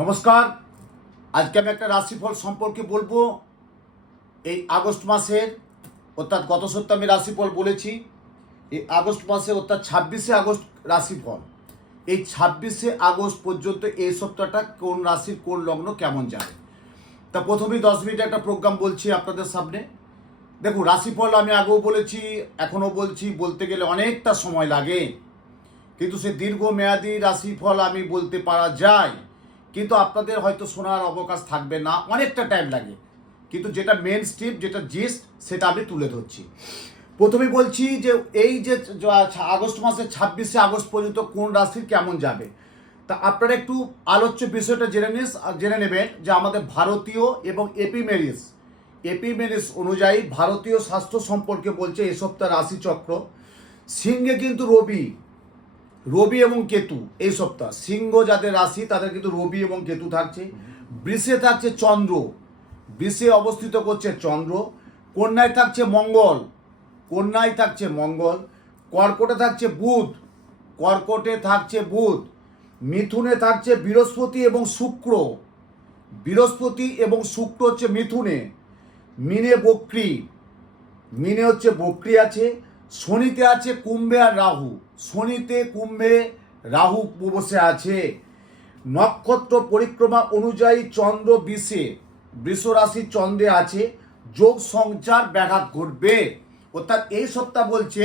নমস্কার। আজকে আমি একটা রাশিফল সম্পর্কে বলবো। এই আগস্ট মাসের, অর্থাৎ গত সপ্তাহে আমি রাশিফল বলেছি। এই আগস্ট মাসে অর্থাৎ 26শে আগস্ট রাশিফল। এই 26শে আগস্ট পর্যন্ত এই সপ্তাহটা কোন রাশির কোন লগ্ন কেমন যাবে, তা প্রথমেই 10 মিনিট একটা প্রোগ্রাম বলছি আপনাদের সামনে। দেখুন, রাশিফল আমি আগেও বলেছি, এখনও বলছি, বলতে গেলে অনেকটা সময় লাগে, কিন্তু সে দীর্ঘমেয়াদী রাশিফল আমি বলতে পারা যায়, কিন্তু আপনাদের হয়তো শোনার অবকাশ থাকবে না, অনেকটা টাইম লাগে, কিন্তু যেটা মেন স্ট্রিপ, যেটা জিস্ট, সেটা আমি তুলে ধরছি। প্রথমে বলছি যে এই যে আগস্ট মাসের 26শে আগস্ট পর্যন্ত কোন রাশির কেমন যাবে, তা আপনারা একটু আলোচ্য বিষয়টা জেনে নেবেন যে আমাদের ভারতীয় এবং এপিমেরিস অনুযায়ী ভারতীয় স্বাস্থ্য সম্পর্কে বলছে এই সপ্তাহ রাশিচক্র। সিংহে কিন্তু রবি এবং কেতু, এই সপ্তাহ সিংহ যাদের রাশি তাদের কিন্তু রবি এবং কেতু থাকছে। বৃষে থাকছে চন্দ্র, বৃষে অবস্থিত করছে চন্দ্র। কন্যায় থাকছে মঙ্গল। কর্কটে থাকছে বুধ। মিথুনে থাকছে বৃহস্পতি এবং শুক্র হচ্ছে মিথুনে। মিনে হচ্ছে বক্রী আছে। শনিতে আছে কুম্ভে আর রাহু, কুম্ভে রাহু বসে আছে। নক্ষত্র পরিক্রমা অনুযায়ী চন্দ্র বৃষ রাশি চন্দ্রে আছে। যোগ সঞ্চার ব্যাঘাত ঘটবে। অর্থাৎ এই সপ্তাহ বলছে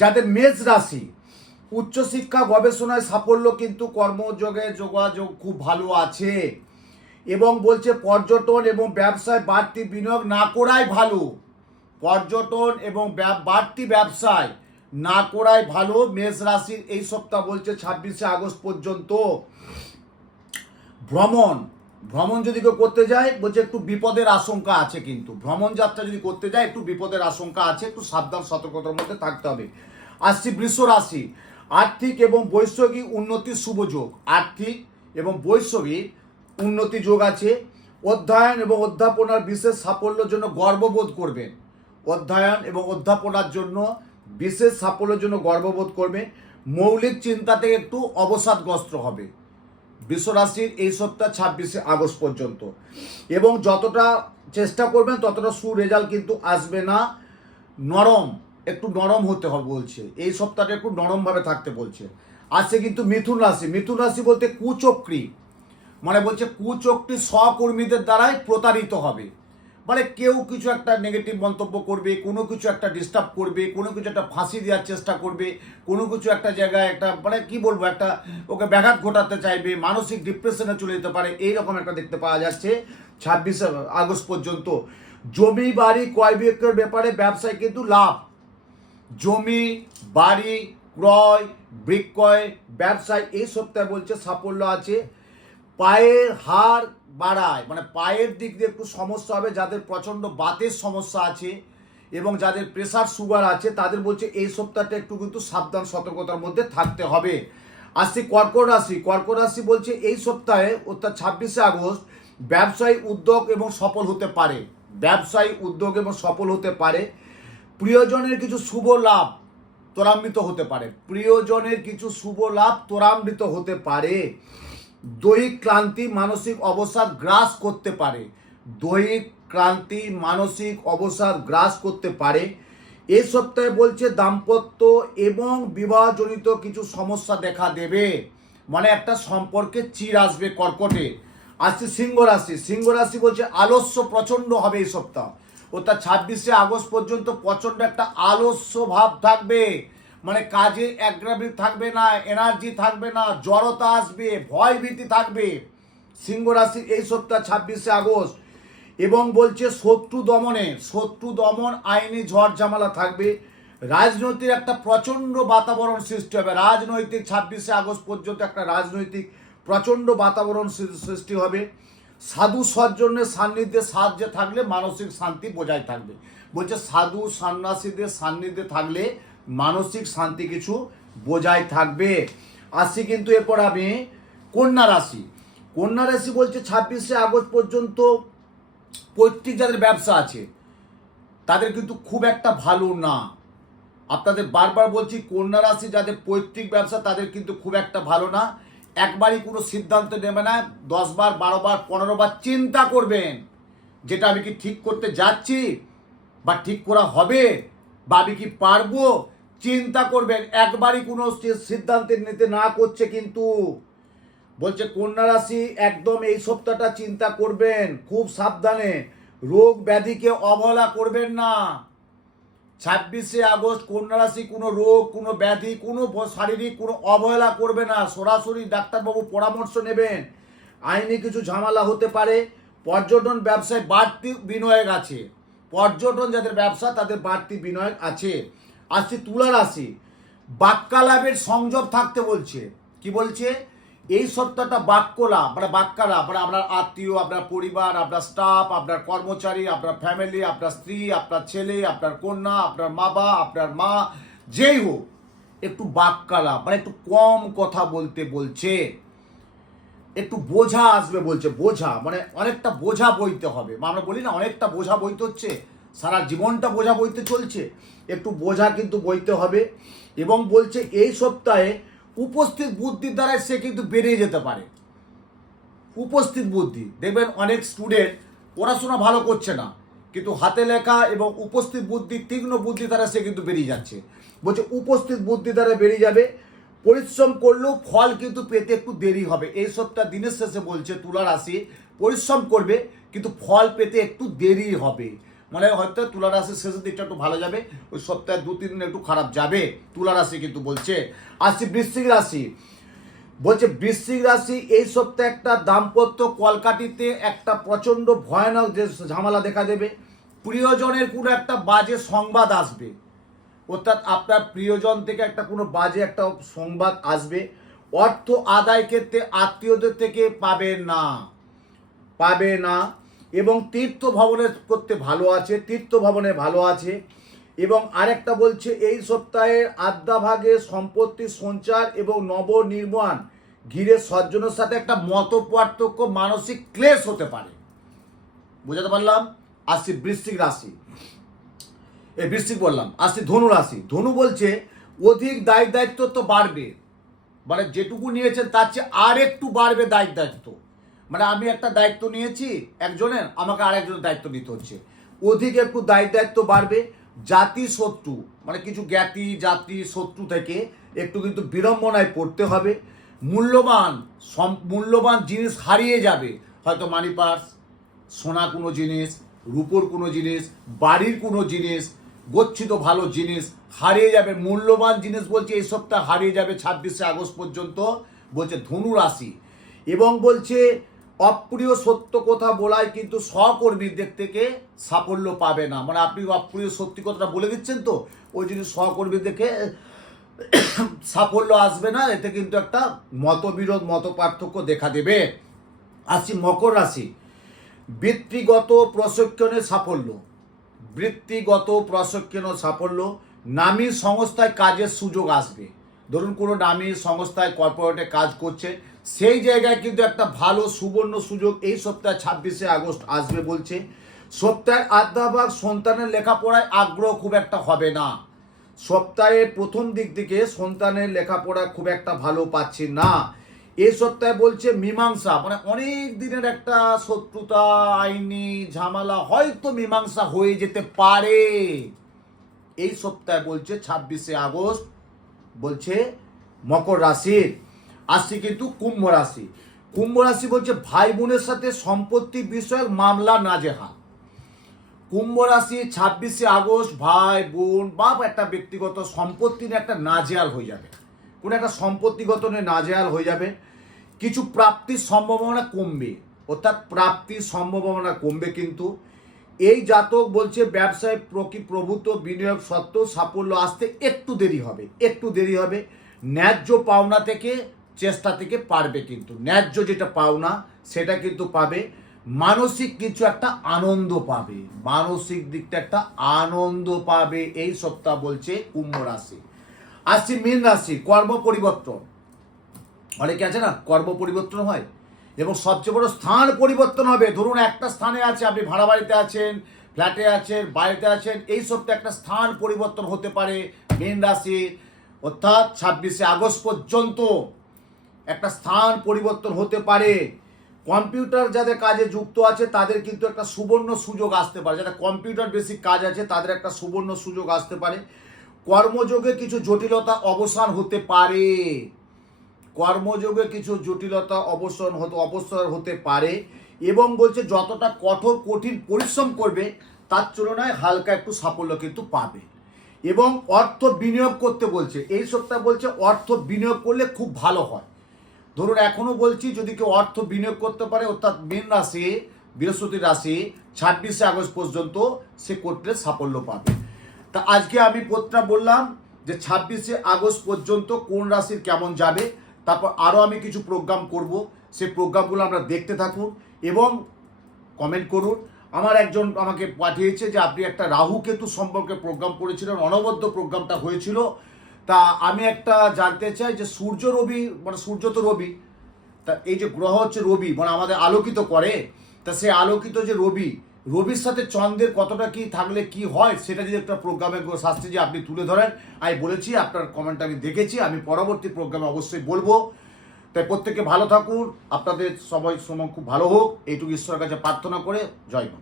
যাদের মেষ রাশি, উচ্চশিক্ষা গবেষণায় সাফল্য, কিন্তু কর্মযোগে যোগাযোগ খুব ভালো আছে। এবং বলছে পর্যটন এবং ব্যবসায় বাড়তি বিনিয়োগ না করাই ভালো। বাড়তি ব্যবসায় না করাই ভালো। মেষ রাশির এই সপ্তাহ বলছে 26শে আগস্ট পর্যন্ত। ভ্রমণ যদি কেউ করতে যায়, বলছে একটু বিপদের আশঙ্কা আছে, কিন্তু ভ্রমণ যাত্রা যদি করতে যায় একটু বিপদের আশঙ্কা আছে, একটু সাবধান সতর্কতার মধ্যে থাকতে হবে। আসছি বৃষ রাশি। আর্থিক এবং বৈষয়িক উন্নতির শুভ যোগ, উন্নতি যোগ আছে। অধ্যয়ন এবং অধ্যাপনার বিশেষ সাফল্যের জন্য গর্ববোধ করবেন। মৌলিক চিন্তা থেকে একটু অবসাদগ্রস্ত হবে বৃষ রাশির এই সপ্তাহ 26শে আগস্ট পর্যন্ত। এবং যতটা চেষ্টা করবেন ততটা রেজাল্ট কিন্তু আসবে না। একটু নরম হতে হবে বলছে, এই সপ্তাহটা একটু নরমভাবে থাকতে বলছে। আসছে কিন্তু মিথুন রাশি বলতে কুচক্রী, বলছে কুচক্রী সহকর্মীদের দ্বারাই প্রতারিত হবে। কেউ কিছু একটা নেগেটিভ মন্তব্য করবে, কোনো কিছু একটা ডিস্টার্ব করবে, কোনো কিছু একটা ফাঁসি দেওয়ার চেষ্টা করবে, কোনো কিছু একটা জায়গায় একটা একটা ওকে ব্যাঘাত ঘটাতে চাইবে, মানসিক ডিপ্রেশনে চলে যেতে পারে, এইরকম একটা দেখতে পাওয়া যাচ্ছে 26শে আগস্ট পর্যন্ত। জমি বাড়ি ক্রয় বিক্রয়ের ব্যাপারে ব্যবসায় কিন্তু লাভ। জমি বাড়ি ক্রয় বিক্রয় ব্যবসায় এই সপ্তাহে বলছে সাফল্য আছে। পায়ের হাড় বাড়ায়, পায়ের দিক দিয়ে একটু সমস্যা হবে। যাদের প্রচণ্ড বাতের সমস্যা আছে এবং যাদের প্রেশার সুগার আছে তাদের বলছে এই সপ্তাহটা একটু কিন্তু সাবধান সতর্কতার মধ্যে থাকতে হবে। আসছি কর্কট রাশি বলছে এই সপ্তাহে অর্থাৎ 26শে আগস্ট ব্যবসায়ী উদ্যোগ এবং সফল হতে পারে। প্রিয়জনের কিছু শুভ লাভ ত্বরান্বিত হতে পারে। দৈহিক ক্লান্তি মানসিক অবসাদ গ্রাস করতে পারে। এই সপ্তাহে বলছে দাম্পত্য এবং বিবাহজনিত কিছু সমস্যা দেখা দেবে, একটা সম্পর্কে চির আসবে কর্কটে। আসছে সিংহ রাশি বলছে আলস্য প্রচণ্ড হবে এই সপ্তাহ, অর্থাৎ 26শে আগস্ট পর্যন্ত প্রচণ্ড একটা আলস্য ভাব থাকবে। কাজে অ্যাগ্রাভিভ থাকবে না, এনার্জি থাকবে না, জড়তা আসবে, ভয় ভীতি থাকবে সিংহ রাশির এই সপ্তাহ 26শে আগস্ট। এবং বলছে শত্রু দমন আইনি ঝড় ঝামেলা থাকবে। রাজনৈতিক একটা প্রচণ্ড বাতাবরণ সৃষ্টি হবে। 26শে আগস্ট পর্যন্ত একটা রাজনৈতিক প্রচণ্ড বাতাবরণ সৃষ্টি হবে। সাধু সজ্জনের সান্নিধ্যে থাকলে মানসিক শান্তি বজায় থাকবে। বলছে সাধু সন্ন্যাসীদের সান্নিধ্যে থাকলে মানসিক শান্তি কিছু বজায় থাকবে। আসি কিন্তু এরপর আমি কন্যা রাশি বলছে 26শে আগস্ট পর্যন্ত পৈতৃক যাদের ব্যবসা আছে তাদের কিন্তু খুব একটা ভালো না। আপনাদের বারবার বলছি, কন্যা রাশি যাদের পৈতৃক ব্যবসা তাদের কিন্তু খুব একটা ভালো না। একবারই কোনো সিদ্ধান্ত নেবে না, 10 বার 12 বার 15 বার চিন্তা করবেন যেটা আমি কি ঠিক করতে যাচ্ছি বা ঠিক করা হবে বা আমি কি পারবো, চিন্তা করবেন। একবারই কোনো সিদ্ধান্ত নিতে না করছে কিন্তু বলছে কন্যা রাশি একদম এই সপ্তাহটা চিন্তা করবেন, খুব সাবধানে, রোগ ব্যাধিকে অবহেলা করবেন না। 26শে আগস্ট কন্যা রাশি কোনো রোগ, কোনো ব্যাধি, কোনো শারীরিক কোনো অবহেলা করবে না। সরাসরি ডাক্তারবাবু পরামর্শ নেবেন। আইনি কিছু ঝামেলা হতে পারে। পর্যটন ব্যবসায় বাড়তি বিনিয়োগ আছে। পর্যটন যাদের ব্যবসা তাদের বাড়তি বিনিয়োগ আছে। আসছে তুলা রাশি, বাক্যালাভের সংযম থাকতে বলছে। কি বলছে? এই সপ্তাহটা বাক্যলাভ মানে বাক্যালাভ মানে আপনার আত্মীয়, আপনার পরিবার, আপনার স্টাফ, আপনার কর্মচারী, আপনার ফ্যামিলি, আপনার স্ত্রী, আপনার ছেলে, আপনার কন্যা, আপনার বাবা, আপনার মা, যেই হোক, একটু বাক্যালাভ মানে একটু কম কথা বলতে বলছে। একটু বোঝা আসবে বলছে। বোঝা মানে অনেকটা বোঝা বইতে হবে। আমরা বলি না অনেকটা বোঝা বইতে হচ্ছে, সারা জীবনটা বোঝা বইতে চলছে, একটু বোঝা কিন্তু বইতে হবে। এবং বলছে এই সপ্তাহে উপস্থিত বুদ্ধির দ্বারা সে কিন্তু বেরিয়ে যেতে পারে। উপস্থিত বুদ্ধি দেখবেন অনেক স্টুডেন্ট পড়াশোনা ভালো করছে না, কিন্তু হাতে লেখা এবং উপস্থিত বুদ্ধি, তীক্ষ্ণ বুদ্ধি দ্বারা সে কিন্তু বেরিয়ে যাচ্ছে। বলছে উপস্থিত বুদ্ধি দ্বারা বেরিয়ে যাবে। পরিশ্রম করলেও ফল কিন্তু পেতে একটু দেরি হবে। এই সপ্তাহ দিনের শেষে বলছে তুলা রাশি পরিশ্রম করবে কিন্তু ফল পেতে একটু দেরি হবে। মানে হয়তো তুলা রাশির শেষের দিকটা একটু ভালো যাবে, ওই সপ্তাহে 2-3 দিন একটু খারাপ যাবে তুলা রাশি কিন্তু বলছে। আসছি বৃশ্চিক রাশি, বলছে বৃশ্চিক রাশি এই সপ্তাহে একটা দাম্পত্য কলকাঠিতে একটা প্রচণ্ড ভয়ানক যে ঝামেলা দেখা দেবে। প্রিয়জনের কোনো একটা বাজে সংবাদ আসবে, অর্থাৎ আপনার প্রিয়জন থেকে একটা কোনো বাজে একটা সংবাদ আসবে। অর্থ আদায় ক্ষেত্রে আত্মীয়দের থেকে পাবে না। এবং তীর্থ ভবনে করতে ভালো আছে, তীর্থ ভবনে ভালো আছে। এবং আরেকটা বলছে এই সপ্তাহে আদ্যাভাগে সম্পত্তির সঞ্চার এবং নবনির্মাণ ঘিরে স্বজনের সাথে একটা মত পার্থক্য, মানসিক ক্লেশ হতে পারে। বুঝাতে পারলাম? আসছি বৃশ্চিক রাশি, এই বৃশ্চিক বললাম। আসছি ধনু রাশি। ধনু বলছে অধিক দায়িত্ব তো বাড়বে, মানে যেটুকু নিয়েছেন তার চেয়ে আর একটু বাড়বে দায়িত্ব। মানে আমি একটা দায়িত্ব নিয়েছি একজনের, আমাকে আরেকজনের দায়িত্ব নিতে হচ্ছে, অধিক একটু দায়িত্ব বাড়বে। জাতি শত্রু মানে কিছু জ্ঞাতি জাতি শত্রু থেকে একটু কিন্তু বিড়ম্বনায় পড়তে হবে। মূল্যবান জিনিস হারিয়ে যাবে, হয়তো মানি পার্স, সোনা কোনো জিনিস, রূপোর কোনো জিনিস, বাড়ির কোনো জিনিস, গচ্ছিত ভালো জিনিস হারিয়ে যাবে। মূল্যবান জিনিস বলছে এই সপ্তাহ হারিয়ে যাবে 26শে আগস্ট পর্যন্ত, বলছে ধনু রাশি। এবং বলছে অপ্রিয় সত্য কথা বলায় কিন্তু সহকর্মীদের থেকে সাফল্য পাবে না। মানে আপনি অপ্রিয় সত্যি কথাটা বলে দিচ্ছেন তো ওই জিনিস সহকর্মী দেখে সাফল্য আসবে না, এতে কিন্তু একটা মতবিরোধ মত পার্থক্য দেখা দেবে। আসছি মকর রাশি, বৃত্তিগত প্রশিক্ষণে সাফল্য, নামী সংস্থায় কাজের সুযোগ আসবে। ধরুন কোনো নামী সংস্থায় কর্পোরেটে কাজ করছে, সেই জায়গায় কিন্তু একটা ভালো সুবর্ণ সুযোগ এই সপ্তাহে 26শে আগস্ট আসবে বলছে। সপ্তাহের আদ্যাভাগ সন্তানের লেখাপড়ায় আগ্রহ খুব একটা হবে না। সপ্তাহের প্রথম দিক থেকে সন্তানের লেখাপড়া খুব একটা ভালো পাচ্ছি না। এই সপ্তাহে বলছে মীমাংসা মানে অনেক দিনের একটা শত্রুতা, আইনি ঝামেলা হয়তো মীমাংসা হয়ে যেতে পারে এই সপ্তাহে বলছে 26শে আগস্ট বলছে মকর রাশির। আসছে কিন্তু কুম্ভ রাশি। কুম্ভ রাশি বলছে ভাই বোনের সাথে সম্পত্তি বিষয়ক মামলা নাজেহাল। কুম্ভ রাশি 26শে আগস্ট ভাই বোন বা একটা ব্যক্তিগত সম্পত্তি নিয়ে একটা নাজেহাল হয়ে যাবে, কোনো একটা সম্পত্তিগত নিয়ে নাজেহাল হয়ে যাবে। কিছু প্রাপ্তির সম্ভাবনা কমবে, অর্থাৎ প্রাপ্তির সম্ভাবনা কমবে। কিন্তু এই জাতক বলছে ব্যবসায় প্রভূত বিনিয়োগ সত্ত্বেও সাফল্য আসতে একটু দেরি হবে। ন্যায্য পাওনা থেকে চেষ্টা থেকে পারবে, কিন্তু ন্যায্য যেটা পাওনা সেটা কিন্তু পাবে। মানসিক কিছু একটা আনন্দ পাবে, মানসিক দিকটা একটা আনন্দ পাবে এই সপ্তাহ বলছে কুম্ভ রাশি। আসছি মীন রাশি, কর্ম পরিবর্তন। অনেকে আছে না কর্ম পরিবর্তন হয় এবং সবচেয়ে বড় স্থান পরিবর্তন হবে। ধরুন একটা স্থানে আছে, আপনি ভাড়া বাড়িতে আছেন, ফ্ল্যাটে আছেন, বাড়িতে আছেন, এই সপ্তাহে একটা স্থান পরিবর্তন হতে পারে মীন রাশি, অর্থাৎ 26শে আগস্ট পর্যন্ত একটা স্থান পরিবর্তন হতে পারে। কম্পিউটার যাদের কাজে যুক্ত আছে তাদের কিন্তু একটা সুবর্ণ সুযোগ আসতে পারে, যারা কম্পিউটার বেসিক কাজ আছে তাদের একটা সুবর্ণ সুযোগ আসতে পারে। কর্মযোগে কিছু জটিলতা অবসান হতে পারে, কর্মযোগে কিছু জটিলতা অবসর হতে পারে। এবং বলছে যতটা কঠিন পরিশ্রম করবে তার তুলনায় হালকা একটু সাফল্য কিন্তু পাবে। এবং অর্থ বিনিয়োগ করতে বলছে, এই সপ্তাহ বলছে অর্থ বিনিয়োগ করলে খুব ভালো হয়। ধরুন এখনও বলছি যদি কেউ অর্থ বিনিয়োগ করতে পারে, অর্থাৎ মীন রাশি, বৃহস্পতির রাশি 26শে আগস্ট পর্যন্ত সে করতে সাফল্য পাবে। তা আজকে আমি পোস্টটা বললাম যে 26শে আগস্ট পর্যন্ত কোন রাশির কেমন যাবে, তারপর আরও আমি কিছু প্রোগ্রাম করব, সেই প্রোগ্রামগুলো আমরা দেখতে থাকুন এবং কমেন্ট করুন। আমার একজন আমাকে পাঠিয়েছে যে আপনি একটা রাহু কেতু সম্পর্কে প্রোগ্রাম করেছিলেন, অনবদ্য প্রোগ্রামটা হয়েছিল। তা আমি একটা জানতে চাই যে সূর্য রবি, মানে সূর্য তো রবি, তা এই যে গ্রহ হচ্ছে রবি, মানে আমাদের আলোকিত করে, তা সে আলোকিত যে রবির সাথে চন্দ্রের কতটা কি থাকলে কি হয় সেটা যদি একটা প্রোগ্রামে শাস্ত্রে যে আপনি তুলে ধরেন। আমি বলেছি, আপনার কমেন্ট আমি দেখেছি, আমি পরবর্তী প্রোগ্রামে অবশ্যই বলবো। তাই প্রত্যেকে ভালো থাকুন, আপনাদের সবাই সময় খুব ভালো হোক, এইটুকু ঈশ্বরের কাছে প্রার্থনা করে জয় মা।